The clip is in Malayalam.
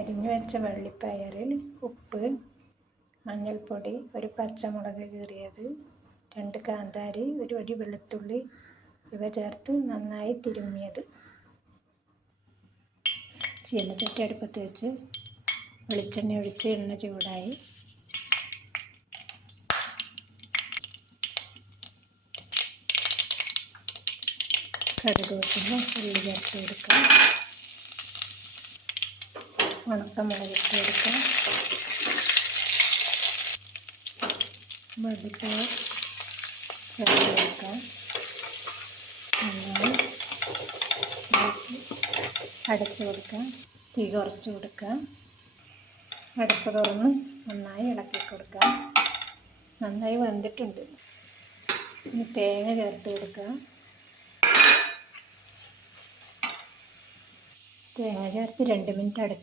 അരിഞ്ഞു വെച്ച വള്ളിപ്പയറിൽ ഉപ്പ്, മഞ്ഞൾപ്പൊടി, ഒരു പച്ചമുളക് കീറിയത്, 2 കാന്താരി, ഒരു വടി വെളുത്തുള്ളി ഇവ ചേർത്ത് നന്നായി തിരുമ്മിയത്. ചീനച്ചട്ടി അടുപ്പത്ത് വെച്ച് വെളിച്ചെണ്ണ ഒഴിച്ച് എണ്ണ ചൂടായി കടുക് വെക്കുമ്പോൾ ഉള്ളി ചേർത്ത് കൊടുക്കാം. ഉണക്കമുളക് ഇട്ട് കൊടുക്കാം. വള്ളിപ്പയർ ചേർത്ത് കൊടുക്കാം. നന്നായി അടച്ചു കൊടുക്കാം. തീ കുറച്ച് കൊടുക്കാം. അടപ്പ് തുറന്ന് നന്നായി ഇളക്കി കൊടുക്കാം. നന്നായി വെന്തിട്ടുണ്ട്. ഇനി തേങ്ങ ചേർത്ത് കൊടുക്കാം. തേങ്ങ ചേർത്ത് 2 മിനിറ്റ് അടച്ചു